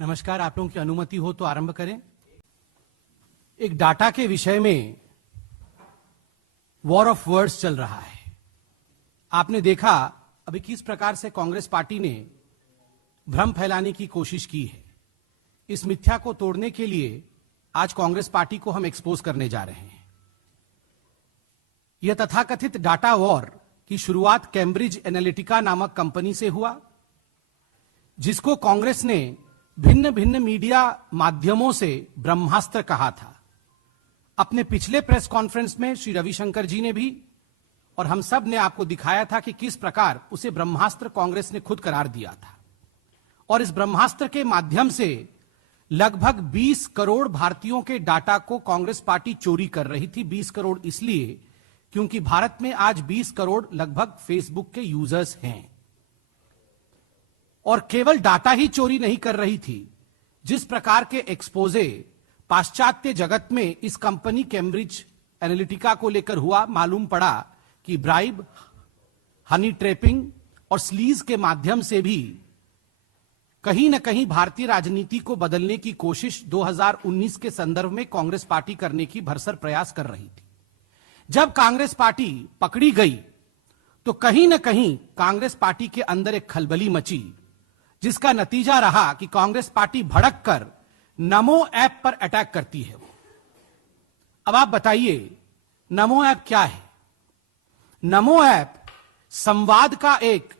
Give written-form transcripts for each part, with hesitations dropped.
नमस्कार, आप लोगों की अनुमति हो तो आरंभ करें। एक डाटा के विषय में वॉर ऑफ वर्ड्स चल रहा है। आपने देखा अभी किस प्रकार से कांग्रेस पार्टी ने भ्रम फैलाने की कोशिश की है। इस मिथ्या को तोड़ने के लिए आज कांग्रेस पार्टी को हम एक्सपोज करने जा रहे हैं। यह तथाकथित डाटा वॉर की शुरुआत कैम्ब्रिज एनालिटिका नामक कंपनी से हुआ, जिसको कांग्रेस ने भिन्न भिन्न मीडिया माध्यमों से ब्रह्मास्त्र कहा था। अपने पिछले प्रेस कॉन्फ्रेंस में श्री रविशंकर जी ने भी और हम सब ने आपको दिखाया था कि किस प्रकार उसे ब्रह्मास्त्र कांग्रेस ने खुद करार दिया था। और इस ब्रह्मास्त्र के माध्यम से लगभग 20 करोड़ भारतीयों के डाटा को कांग्रेस पार्टी चोरी कर रही थी। 20 करोड़ इसलिए क्योंकि भारत में आज 20 करोड़ लगभग फेसबुक के यूजर्स हैं। और केवल डाटा ही चोरी नहीं कर रही थी, जिस प्रकार के एक्सपोजे पाश्चात्य जगत में इस कंपनी कैम्ब्रिज एनालिटिका को लेकर हुआ, मालूम पड़ा कि ब्राइब, हनी ट्रैपिंग और स्लीज के माध्यम से भी कहीं न कहीं भारतीय राजनीति को बदलने की कोशिश 2019 के संदर्भ में कांग्रेस पार्टी करने की भरसक प्रयास कर रही थी। जब कांग्रेस पार्टी पकड़ी गई तो कहीं न कहीं कांग्रेस पार्टी के अंदर एक खलबली मची, जिसका नतीजा रहा कि कांग्रेस पार्टी भड़क कर नमो ऐप पर अटैक करती है। अब आप बताइए, नमो ऐप क्या है? नमो ऐप संवाद का एक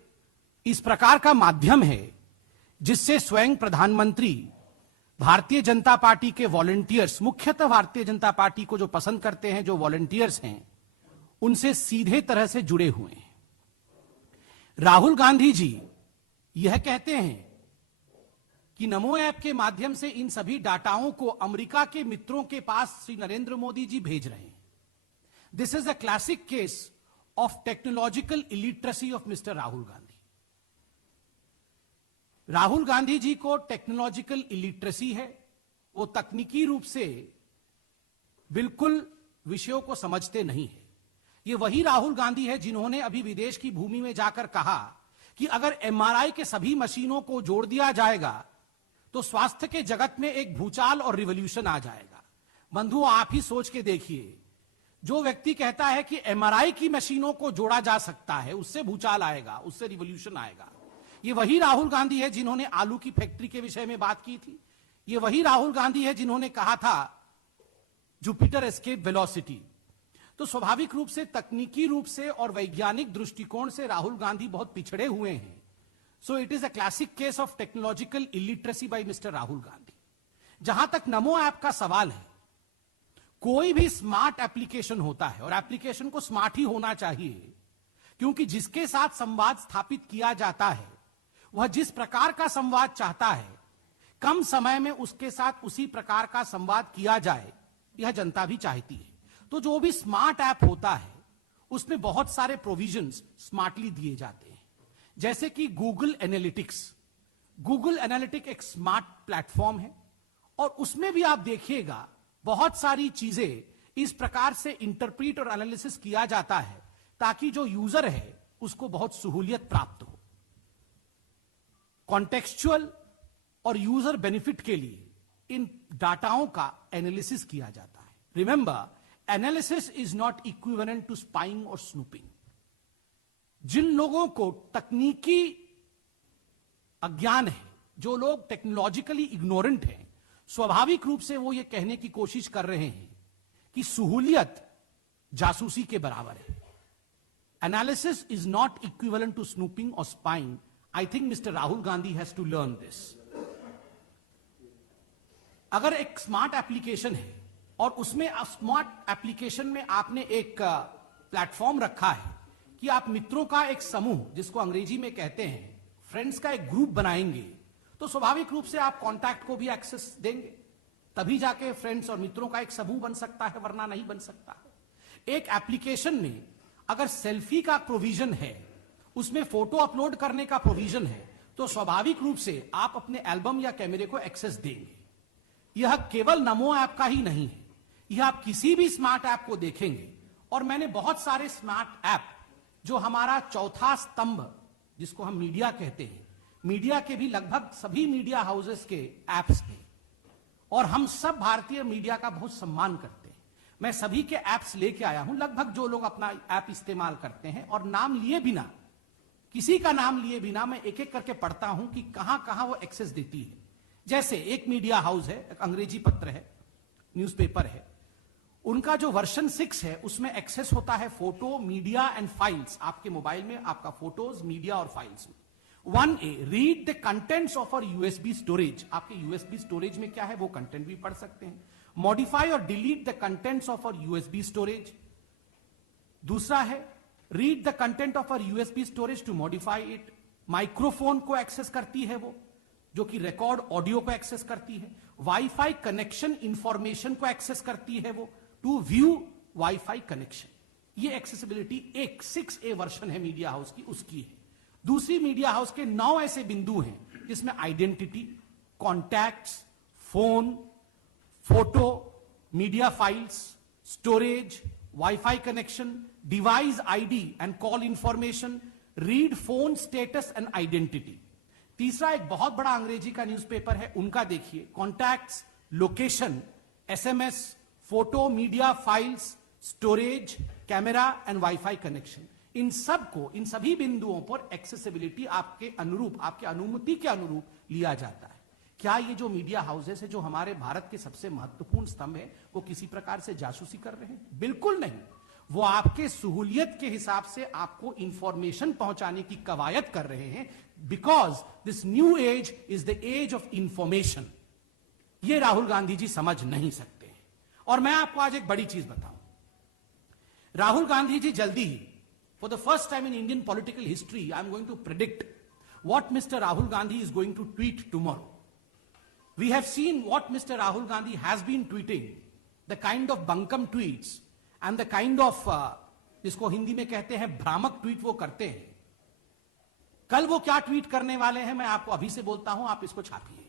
इस प्रकार का माध्यम है जिससे स्वयं प्रधानमंत्री भारतीय जनता पार्टी के वॉलंटियर्स, मुख्यतः भारतीय जनता पार्टी को जो पसंद करते हैं, जो वॉलंटियर्स हैं, उनसे सीधे तरह से जुड़े हुए हैं। राहुल गांधी जी यह कहते हैं कि नमो ऐप के माध्यम से इन सभी डाटाओं को अमेरिका के मित्रों के पास श्री नरेंद्र मोदी जी भेज रहे हैं। This is a classic case of technological illiteracy of mister Rahul Gandhi. Rahul Gandhi ji को टेक्नोलॉजिकल इलिटरेसी है, वो तकनीकी रूप से बिल्कुल विषयों को समझते नहीं है। ये वही राहुल गांधी है जिन्होंने अभी विदेश की भूमि में जाकर कहा कि अगर एमआरआई के सभी मशीनों को जोड़ दिया जाएगा तो स्वास्थ्य के जगत में एक भूचाल और रिवॉल्यूशन आ जाएगा। बंधुओं, आप ही सोच के देखिए, जो व्यक्ति कहता है कि एमआरआई की मशीनों को जोड़ा जा सकता है, उससे भूचाल आएगा, उससे रिवॉल्यूशन आएगा। ये वही राहुल गांधी है जिन्होंने आलू की फैक्ट्री के विषय में बात की थी। ये वही राहुल गांधी है जिन्होंने कहा था जुपिटर एस्केप वेलोसिटी। तो स्वाभाविक रूप से, तकनीकी रूप से और वैज्ञानिक दृष्टिकोण से राहुल गांधी बहुत पिछड़े हुए हैं। So it is a classic case of technological illiteracy by mister Rahul Gandhi. जहां तक नमो ऐप का सवाल है, कोई भी स्मार्ट एप्लीकेशन होता है और एप्लीकेशन को स्मार्ट ही होना चाहिए, क्योंकि जिसके साथ संवाद स्थापित किया जाता है वह जिस प्रकार का संवाद चाहता है, कम समय में उसके साथ उसी प्रकार का संवाद किया जाए, यह जनता भी चाहती है। तो जो भी स्मार्ट ऐप होता है उसमें बहुत सारे प्रोविजंस स्मार्टली दिए जाते हैं, जैसे कि गूगल एनालिटिक्स। गूगल एनालिटिक्स एक स्मार्ट प्लेटफॉर्म है और उसमें भी आप देखिएगा बहुत सारी चीजें इस प्रकार से इंटरप्रीट और एनालिसिस किया जाता है ताकि जो यूजर है उसको बहुत सहूलियत प्राप्त हो। कॉन्टेक्सचुअल और यूजर बेनिफिट के लिए इन डाटाओं का एनालिसिस किया जाता है। Remember, analysis is not equivalent to spying और स्नूपिंग। जिन लोगों को तकनीकी अज्ञान है, जो लोग टेक्नोलॉजिकली इग्नोरेंट हैं, स्वाभाविक रूप से वो ये कहने की कोशिश कर रहे हैं कि सहूलियत जासूसी के बराबर है। Analysis is not equivalent to snooping और spying. I think mister Rahul Gandhi has to learn this. अगर एक स्मार्ट एप्लीकेशन है और उसमें स्मार्ट एप्लीकेशन में आपने एक प्लेटफॉर्म रखा है कि आप मित्रों का एक समूह, जिसको अंग्रेजी में कहते हैं फ्रेंड्स का एक ग्रुप बनाएंगे, तो स्वाभाविक रूप से आप कॉन्टैक्ट को भी एक्सेस देंगे, तभी जाके फ्रेंड्स और मित्रों का एक समूह बन सकता है, वरना नहीं बन सकता। एक एप्लीकेशन में अगर सेल्फी का प्रोविजन है, उसमें फोटो अपलोड करने का प्रोविजन है, तो स्वाभाविक रूप से आप अपने एल्बम या कैमरे को एक्सेस देंगे। यह केवल नमो ऐप का ही नहीं है, यह आप किसी भी स्मार्ट ऐप को देखेंगे। और मैंने बहुत सारे स्मार्ट ऐप, जो हमारा चौथा स्तंभ जिसको हम मीडिया कहते हैं, मीडिया के भी लगभग सभी मीडिया हाउसेस के एप्स थे और हम सब भारतीय मीडिया का बहुत सम्मान करते हैं। मैं सभी के एप्स लेके आया हूं, लगभग जो लोग अपना ऐप इस्तेमाल करते हैं, और नाम लिए बिना, किसी का नाम लिए बिना मैं एक एक करके पढ़ता हूं कि कहां कहां वो एक्सेस देती है। जैसे एक मीडिया हाउस है, एक अंग्रेजी पत्र है, न्यूज़पेपर है, उनका जो वर्जन 6 है उसमें एक्सेस होता है फोटो, मीडिया एंड फाइल्स। आपके मोबाइल में आपका फोटोज, मीडिया और फाइल्स में 1A, read the contents of our USB storage. आपके यूएसबी स्टोरेज में क्या है वो कंटेंट भी पढ़ सकते हैं। मॉडिफाई और delete the contents of our USB storage. दूसरा है read the content of our USB storage to modify it. Microphone को एक्सेस करती है वो, जो कि रिकॉर्ड ऑडियो को एक्सेस करती है। वाईफाई कनेक्शन इंफॉर्मेशन को एक्सेस करती है वो, टू व्यू वाईफाई कनेक्शन। ये एक्सेसिबिलिटी एक 6A वर्जन है मीडिया हाउस की, उसकी है। दूसरी मीडिया हाउस के 9 ऐसे बिंदु हैं जिसमें identity, contacts, phone, photo, media files, storage, wifi connection, device ID and call information, read phone status and identity. तीसरा एक बहुत बड़ा अंग्रेजी का न्यूज़पेपर है, उनका देखिए, contacts, location, SMS, photo, media files, storage, camera and wifi connection. इन सबको, इन सभी बिंदुओं पर एक्सेसिबिलिटी आपके अनुरूप, आपके अनुमति के अनुरूप लिया जाता है। क्या ये जो मीडिया हाउसेस है, जो हमारे भारत के सबसे महत्वपूर्ण स्तंभ है, वो किसी प्रकार से जासूसी कर रहे हैं? बिल्कुल नहीं। वो आपके सहूलियत के हिसाब से आपको इंफॉर्मेशन पहुंचाने की कवायद कर रहे हैं, because this new age is the age of information. ये राहुल गांधी जी समझ नहीं सकते हैं। और मैं आपको आज एक बड़ी चीज बताऊं, राहुल गांधी जी जल्दी ही, for the first time in Indian political history, I am going to predict what Mr. Rahul Gandhi is going to tweet tomorrow. We have seen what Mr. Rahul Gandhi has been tweeting, the kind of bunkum tweets and the kind of जिसको हिंदी में कहते हैं भ्रामक tweet वो करते हैं। कल वो क्या ट्वीट करने वाले हैं मैं आपको अभी से बोलता हूं, आप इसको छापिए।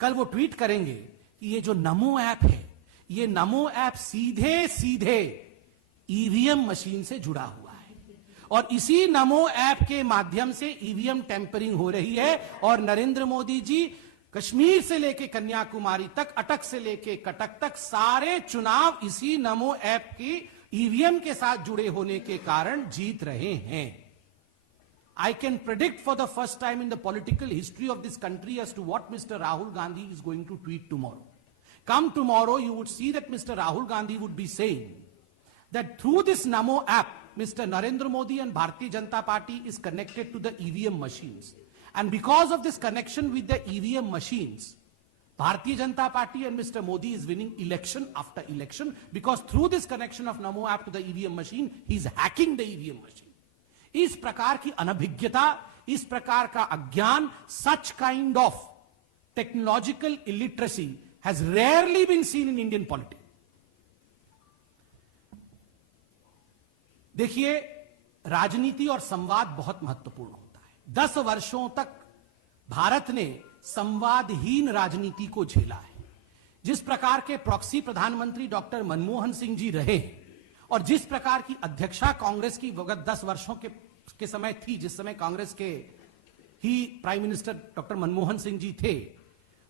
कल वो ट्वीट करेंगे कि ये जो नमो ऐप है, ये नमो ऐप सीधे सीधे ईवीएम मशीन से जुड़ा हुआ है और इसी नमो ऐप के माध्यम से ईवीएम टेम्परिंग हो रही है और नरेंद्र मोदी जी कश्मीर से लेके कन्याकुमारी तक, अटक से लेके कटक तक सारे चुनाव इसी नमो ऐप की ईवीएम के साथ जुड़े होने के कारण जीत रहे हैं। I can predict for the first time in the political history of this country as to what Mr. Rahul Gandhi is going to tweet tomorrow. Come tomorrow, you would see that Mr. Rahul Gandhi would be saying that through this Namo app, Mr. Narendra Modi and Bharatiya Janata Party is connected to the EVM machines. And because of this connection with the EVM machines, Bharatiya Janata Party and Mr. Modi is winning election after election because through this connection of Namo app to the EVM machine, he is hacking the EVM machine. इस प्रकार की अनभिज्ञता, इस प्रकार का अज्ञान, such kind of technological illiteracy has rarely been seen in Indian politics. देखिए, राजनीति और संवाद बहुत महत्वपूर्ण होता है। 10 वर्षों तक भारत ने संवादहीन राजनीति को झेला है। जिस प्रकार के प्रॉक्सी प्रधानमंत्री डॉक्टर मनमोहन सिंह जी रहे और जिस प्रकार की अध्यक्षा कांग्रेस की विगत 10 वर्षों के समय थी, जिस समय कांग्रेस के ही prime minister doctor Manmohan Singh ji थे,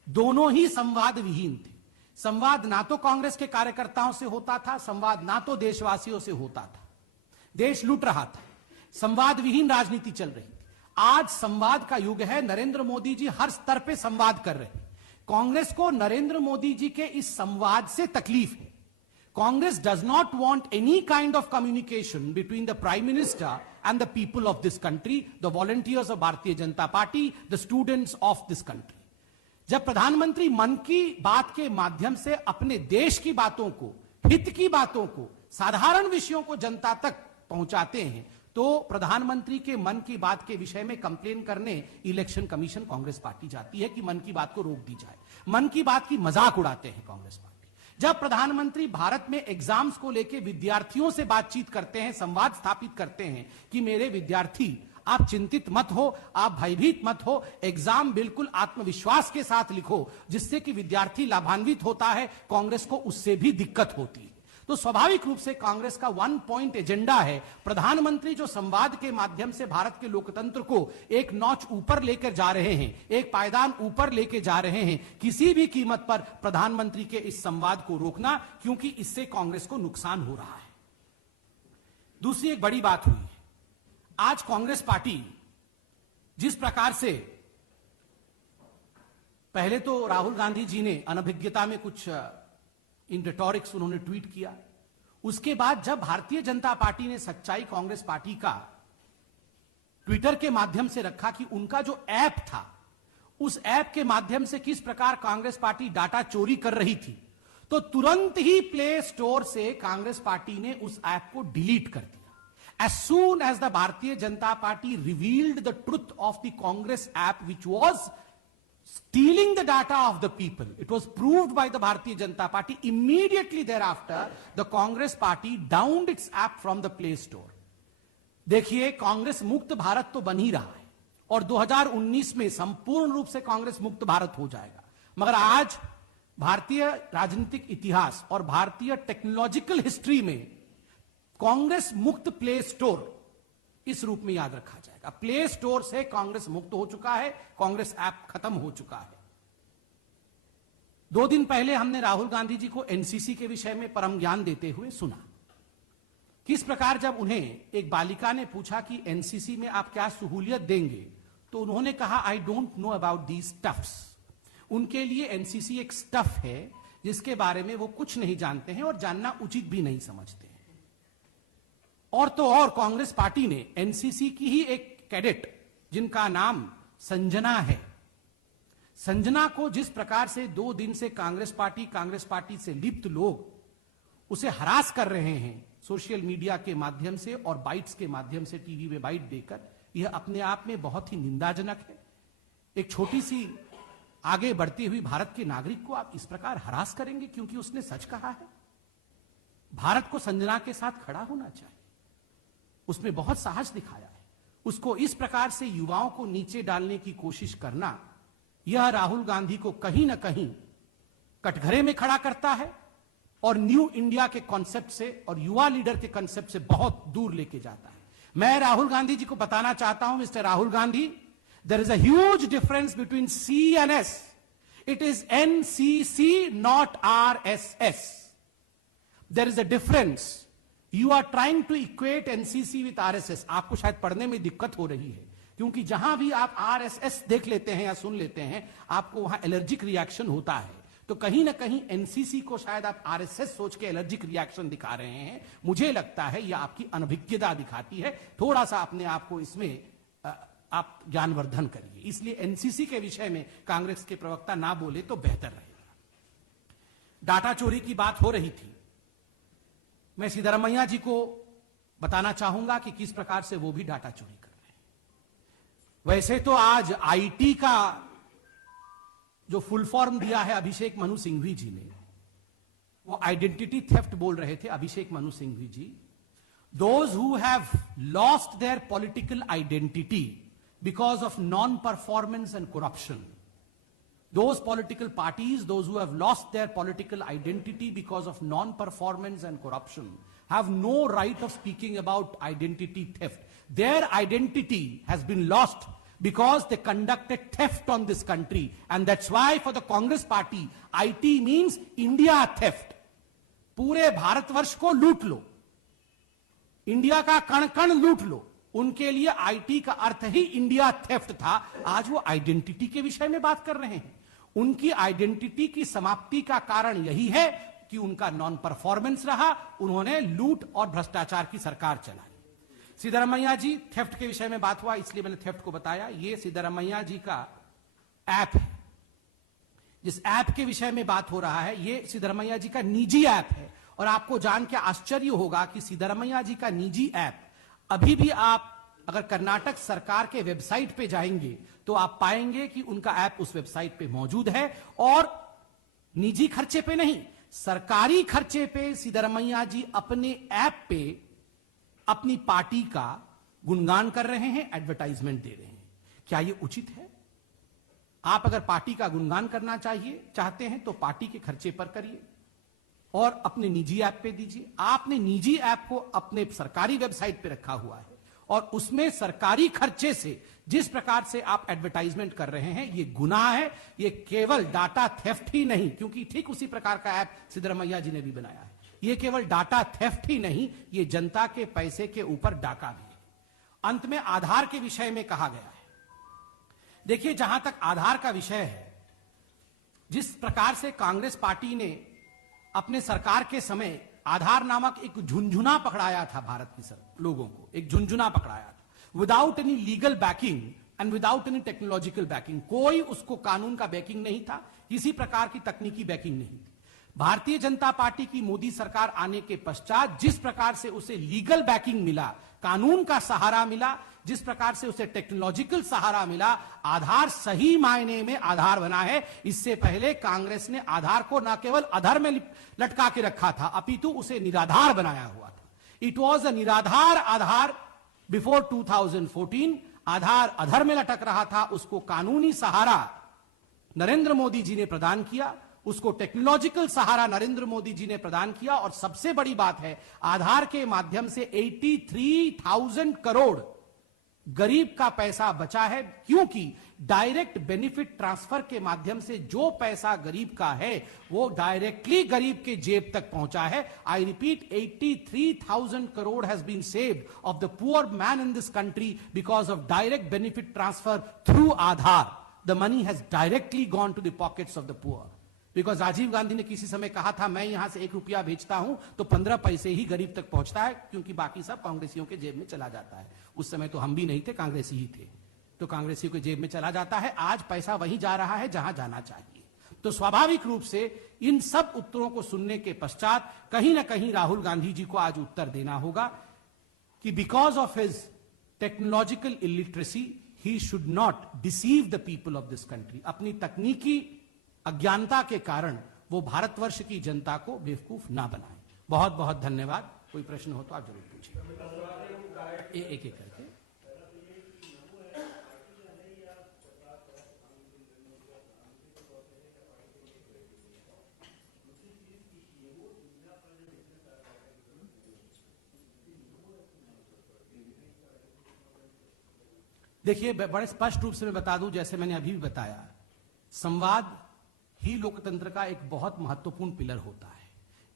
दोनों ही संवाद विहीन थे। संवाद ना तो कांग्रेस के कार्यकर्ताओं से होता था, संवाद ना तो देशवासियों से होता था। देश लूट रहा था, संवाद विहीन राजनीति चल रही थी। आज संवाद का युग है। नरेंद्र मोदी जी हर स्तर पे संवाद कर रहे हैं। कांग्रेस को नरेंद्र मोदी जी के इस संवाद से तकलीफ है। Congress does not want any kind of communication between the Prime Minister and the people of this country, the volunteers of Bharatiya Janata Party, the students of this country. जब प्रधानमंत्री मन की बात के माध्यम से अपने देश की बातों को, हित की बातों को, साधारण विषयों को जनता तक पहुंचाते हैं, तो प्रधानमंत्री के मन की बात के विषय में कंप्लेन करने इलेक्शन कमीशन कांग्रेस पार्टी जाती है कि मन की बात को रोक दी जाए। मन की बात की मजाक उड़ाते हैं कांग्रेस पार्टी। जब प्रधानमंत्री भारत में एग्जाम्स को लेकर विद्यार्थियों से बातचीत करते हैं, संवाद स्थापित करते हैं कि मेरे विद्यार्थी, आप चिंतित मत हो, आप भयभीत मत हो, एग्जाम बिल्कुल आत्मविश्वास के साथ लिखो, जिससे कि विद्यार्थी लाभान्वित होता है, कांग्रेस को उससे भी दिक्कत होती है। तो स्वाभाविक रूप से कांग्रेस का 1 पॉइंट एजेंडा है, प्रधानमंत्री जो संवाद के माध्यम से भारत के लोकतंत्र को एक नॉच ऊपर लेकर जा रहे हैं, एक पायदान ऊपर लेकर जा रहे हैं, किसी भी कीमत पर प्रधानमंत्री के इस संवाद को रोकना, क्योंकि इससे कांग्रेस को नुकसान हो रहा है। दूसरी एक बड़ी बात हुई है, आज कांग्रेस पार्टी जिस प्रकार से, पहले तो राहुल गांधी जी ने अनभिज्ञता में कुछ इन रिटॉरिक्स उन्होंने ट्वीट किया, उसके बाद जब भारतीय जनता पार्टी ने सच्चाई कांग्रेस पार्टी का ट्विटर के माध्यम से रखा कि उनका जो ऐप था, उस ऐप के माध्यम से किस प्रकार कांग्रेस पार्टी डाटा चोरी कर रही थी, तो तुरंत ही प्ले स्टोर से कांग्रेस पार्टी ने उस ऐप को डिलीट कर दिया। As soon as the Bharatiya Janata party revealed the truth of the Congress app which was stealing the data of the people, it was proved by the Bharatiya Janata Party. Immediately thereafter, the Congress party downed its app from the Play Store. देखिए, कांग्रेस मुक्त भारत तो बन ही रहा है और 2019 में संपूर्ण रूप से कांग्रेस मुक्त भारत हो जाएगा, मगर आज भारतीय राजनीतिक इतिहास और भारतीय टेक्नोलॉजिकल हिस्ट्री में कांग्रेस मुक्त प्ले स्टोर इस रूप में याद रखा जाएगा। प्ले स्टोर से कांग्रेस मुक्त हो चुका है, कांग्रेस ऐप खत्म हो चुका है। 2 दिन पहले हमने राहुल गांधी जी को एनसीसी के विषय में परम ज्ञान देते हुए सुना। किस प्रकार जब उन्हें एक बालिका ने पूछा कि एनसीसी में आप क्या सहूलियत देंगे, तो उन्होंने कहा I don't know about these stuffs. उनके लिए एनसीसी एक स्टफ है जिसके बारे में वो कुछ नहीं जानते हैं और जानना उचित भी नहीं समझते हैं। और तो और कांग्रेस पार्टी ने एनसीसी की ही एक कैडेट जिनका नाम संजना है, संजना को जिस प्रकार से 2 दिन से कांग्रेस पार्टी से लिप्त लोग उसे हरास कर रहे हैं सोशल मीडिया के माध्यम से और बाइट्स के माध्यम से, टीवी में बाइट देकर, यह अपने आप में बहुत ही निंदाजनक है। एक छोटी सी आगे बढ़ती हुई भारत के नागरिक को आप इस प्रकार हरास करेंगे क्योंकि उसने सच कहा है। भारत को संजना के साथ खड़ा होना चाहिए, उसमें बहुत साहस दिखाया है। उसको इस प्रकार से युवाओं को नीचे डालने की कोशिश करना, यह राहुल गांधी को कहीं ना कहीं कटघरे में खड़ा करता है और न्यू इंडिया के कॉन्सेप्ट से और युवा लीडर के कॉन्सेप्ट से बहुत दूर लेके जाता है। मैं राहुल गांधी जी को बताना चाहता हूं, mister Rahul Gandhi, there is a huge difference between C and S. It is NCC, not RSS. There is a difference. You are trying to equate NCC with RSS. आपको शायद पढ़ने में दिक्कत हो रही है, क्योंकि जहां भी आप RSS देख लेते हैं या सुन लेते हैं, आपको वहां एलर्जिक रिएक्शन होता है। तो कहीं ना कहीं एनसीसी को शायद आप RSS सोच के एलर्जिक रिएक्शन दिखा रहे हैं। मुझे लगता है यह आपकी अनभिज्ञता दिखाती है। थोड़ा सा अपने आप को इसमें आप ज्ञानवर्धन करिए। इसलिए एनसीसी के विषय में कांग्रेस के प्रवक्ता ना बोले तो बेहतर रहेगा। डाटा चोरी की बात हो रही थी, मैं सिद्धरमैया जी को बताना चाहूंगा कि किस प्रकार से वो भी डाटा चोरी कर रहे हैं। वैसे तो आज आईटी का जो फुल फॉर्म दिया है अभिषेक मनु सिंघवी जी ने, वो आइडेंटिटी थेफ्ट बोल रहे थे Abhishek Manu Singhvi ji. Those who have lost their political identity because of non performance and corruption, those political parties, those who have lost their political identity because of non-performance and corruption, have no right of speaking about identity theft. Their identity has been lost because they conducted theft on this country, and that's why for the Congress party, IT means India theft. पूरे भारतवर्ष को लूट लो, India का कण कण लूट लो। उनके लिए IT का अर्थ ही इंडिया थेफ्ट था। आज वो आइडेंटिटी के विषय में बात कर रहे हैं। उनकी आइडेंटिटी की समाप्ति का कारण यही है कि उनका नॉन परफॉर्मेंस रहा, उन्होंने लूट और भ्रष्टाचार की सरकार चलाई। सिद्धरमैया जी, थेफ्ट के विषय में बात हुआ इसलिए मैंने थेफ्ट को बताया। ये सिद्धरमैया जी का ऐप है, जिस ऐप के विषय में बात हो रहा है, ये सिद्धरमैया जी का निजी ऐप है। और आपको जान के आश्चर्य होगा कि सिद्धरमैया जी का निजी ऐप अभी भी आप अगर कर्नाटक सरकार के वेबसाइट पे जाएंगे तो आप पाएंगे कि उनका ऐप उस वेबसाइट पे मौजूद है और निजी खर्चे पे नहीं, सरकारी खर्चे पे सिद्धरमैया जी अपने ऐप पे अपनी पार्टी का गुणगान कर रहे हैं, एडवर्टाइजमेंट दे रहे हैं। क्या यह उचित है? आप अगर पार्टी का गुणगान करना चाहते हैं तो पार्टी के खर्चे पर करिए। और अपने निजी ऐप पे दीजिए। आपने निजी ऐप को अपने सरकारी वेबसाइट पे रखा हुआ है और उसमें सरकारी खर्चे से जिस प्रकार से आप एडवर्टाइजमेंट कर रहे हैं, ये गुनाह है। ये केवल डाटा थेफ्ट ही नहीं, क्योंकि ठीक उसी प्रकार का ऐप सिद्धरमैया जी ने भी बनाया है। ये केवल डाटा थेफ्ट ही नहीं, ये जनता के पैसे के ऊपर डाका भी है। अंत में आधार के विषय में कहा गया है। देखिए, जहां तक आधार का विषय है, जिस प्रकार से कांग्रेस पार्टी ने अपने सरकार के समय आधार नामक एक झुंझुना पकड़ाया था भारत की लोगों को, एक झुंझुना पकड़ाया था without any legal backing and without any technological banking. कोई उसको कानून का बैकिंग नहीं था, किसी प्रकार की तकनीकी बैकिंग नहीं थी। भारतीय जनता पार्टी की मोदी सरकार आने के पश्चात जिस प्रकार से उसे लीगल बैकिंग मिला, कानून का सहारा मिला, जिस प्रकार से उसे टेक्नोलॉजिकल सहारा मिला, आधार सही मायने में आधार बना है। इससे पहले कांग्रेस ने आधार को न केवल अधर में लटका के रखा था, अपितु उसे निराधार बनाया हुआ था। इट वॉज अ निराधार आधार बिफोर 2014। आधार अधर में लटक रहा था, उसको कानूनी सहारा नरेंद्र मोदी जी ने प्रदान किया, उसको टेक्नोलॉजिकल सहारा नरेंद्र मोदी जी ने प्रदान किया। और सबसे बड़ी बात है, आधार के माध्यम से 83,000 करोड़ गरीब का पैसा बचा है, क्योंकि डायरेक्ट बेनिफिट ट्रांसफर के माध्यम से जो पैसा गरीब का है वो डायरेक्टली गरीब के जेब तक पहुंचा है। I repeat, 83,000 crore has been saved of the poor man in this country because of direct benefit transfer through Aadhaar. The money has directly gone to the pockets of the poor. Because Rajiv Gandhi ने किसी समय कहा था, मैं यहां से 1 रुपया भेजता हूं तो 15 पैसे ही गरीब तक पहुंचता है, क्योंकि बाकी सब कांग्रेसियों के जेब में चला जाता है। उस समय तो हम भी नहीं थे, कांग्रेसी ही थे, तो कांग्रेसियों के जेब में चला जाता है। आज पैसा वहीं जा रहा है जहां जाना चाहिए। तो स्वाभाविक रूप से इन सब उत्तरों को सुनने के पश्चात कहीं ना कहीं राहुल गांधी जी को आज उत्तर देना होगा कि because of his technological illiteracy he should not deceive the people of this country. अपनी तकनीकी अज्ञानता के कारण वो भारतवर्ष की जनता को बेवकूफ ना बनाए। बहुत बहुत धन्यवाद। कोई प्रश्न हो तो आप जरूर पूछिए, एक एक करके। देखिए, बड़े स्पष्ट रूप से मैं बता दूं, जैसे मैंने अभी भी बताया, संवाद ही लोकतंत्र का एक बहुत महत्वपूर्ण पिलर होता है।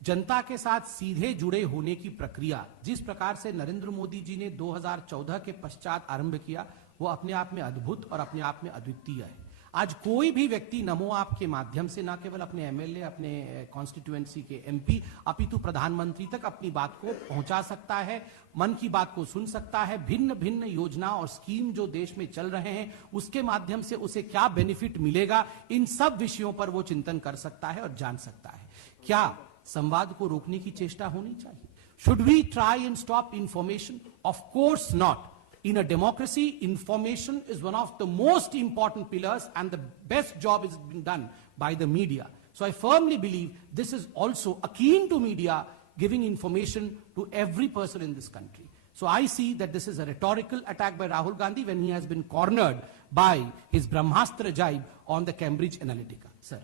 जनता के साथ सीधे जुड़े होने की प्रक्रिया जिस प्रकार से नरेंद्र मोदी जी ने 2014 के पश्चात आरंभ किया, वो अपने आप में अद्भुत और अपने आप में अद्वितीय है। आज कोई भी व्यक्ति नमो ऐप के माध्यम से न केवल अपने एमएलए, अपने कॉन्स्टिट्यूएंसी के एमपी, अपितु प्रधानमंत्री तक अपनी बात को पहुंचा सकता है, मन की बात को सुन सकता है। भिन्न भिन्न योजना और स्कीम जो देश में चल रहे हैं उसके माध्यम से उसे क्या बेनिफिट मिलेगा, इन सब विषयों पर वो चिंतन कर सकता है और जान सकता है। क्या संवाद को रोकने की चेष्टा होनी चाहिए? Should we try and stop information? Of course not. In a democracy, information is one of the most important pillars, and the best job is being done by the media. So I firmly believe this is also akin to media giving information to every person in this country. So I see that this is a rhetorical attack by Rahul Gandhi when he has been cornered by his Brahmastra jibe on the Cambridge Analytica. Sir,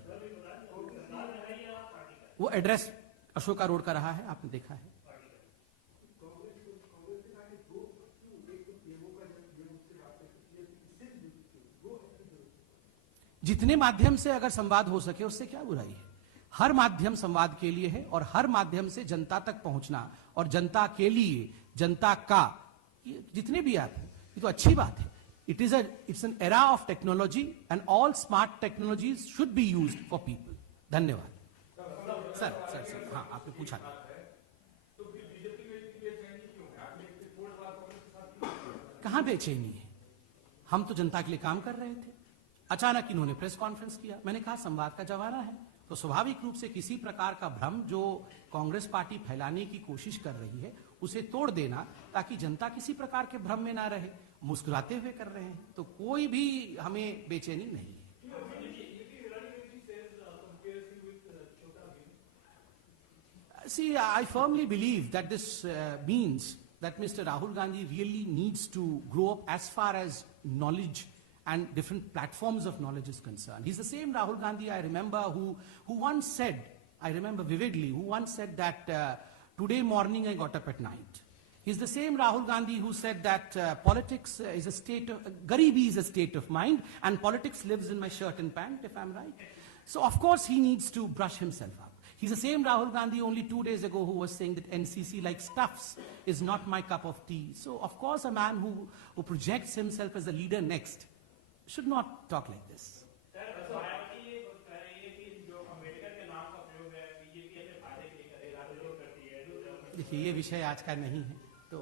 वो address Ashoka road का रहा है, आपने देखा है। जितने माध्यम से अगर संवाद हो सके उससे क्या बुराई है। हर माध्यम संवाद के लिए है और हर माध्यम से जनता तक पहुंचना और जनता के लिए, जनता का, ये जितने भी ऐप हैं, ये तो अच्छी बात है। It's an era of technology and all smart technologies should be used for people. धन्यवाद। सर, हाँ, आपने पूछा कहां बेचैनी है? हम तो जनता के लिए काम कर रहे थे। अचानक इन्होंने प्रेस कॉन्फ्रेंस किया। मैंने कहा संवाद का जमाना है, तो स्वाभाविक रूप से किसी प्रकार का भ्रम जो कांग्रेस पार्टी फैलाने की कोशिश कर रही है उसे तोड़ देना, ताकि जनता किसी प्रकार के भ्रम में ना रहे। मुस्कुराते हुए कर रहे हैं, तो कोई भी हमें बेचैनी नहीं है। See, I firmly believe that this means that Mr. Rahul Gandhi really needs to grow up as far as knowledge and different platforms of knowledge is concerned. He's the same Rahul Gandhi I remember who once said I remember vividly, who once said that today morning I got up at night. He's the same Rahul Gandhi who said that politics is a state of, Garibi is a state of mind, and politics lives in my shirt and pant, if I'm right. So of course he needs to brush himself up. He's the same Rahul Gandhi only 2 days ago who was saying that NCC like stuffs is not my cup of tea. So of course a man who projects himself as a leader next should not talk like this. देखिए ये विषय आज का नहीं है तो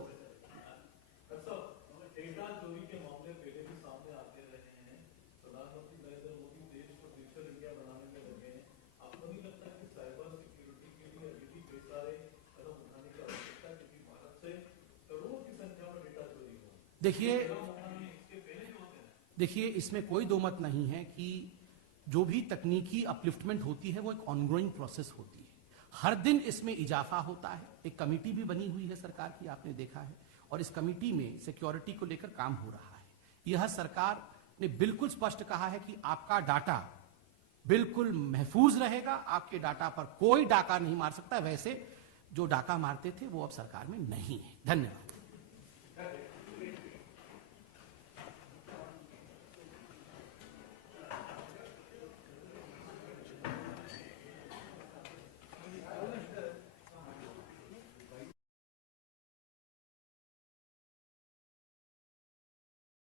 देखिए इसमें कोई दो मत नहीं है कि जो भी तकनीकी अपलिफ्टमेंट होती है वो एक ऑनगोइंग प्रोसेस होती है। हर दिन इसमें इजाफा होता है। एक कमेटी भी बनी हुई है सरकार की, आपने देखा है, और इस कमेटी में सिक्योरिटी को लेकर काम हो रहा है। यह सरकार ने बिल्कुल स्पष्ट कहा है कि आपका डाटा बिल्कुल महफूज रहेगा, आपके डाटा पर कोई डाका नहीं मार सकता। वैसे जो डाका मारते थे वो अब सरकार में नहीं है। धन्यवाद।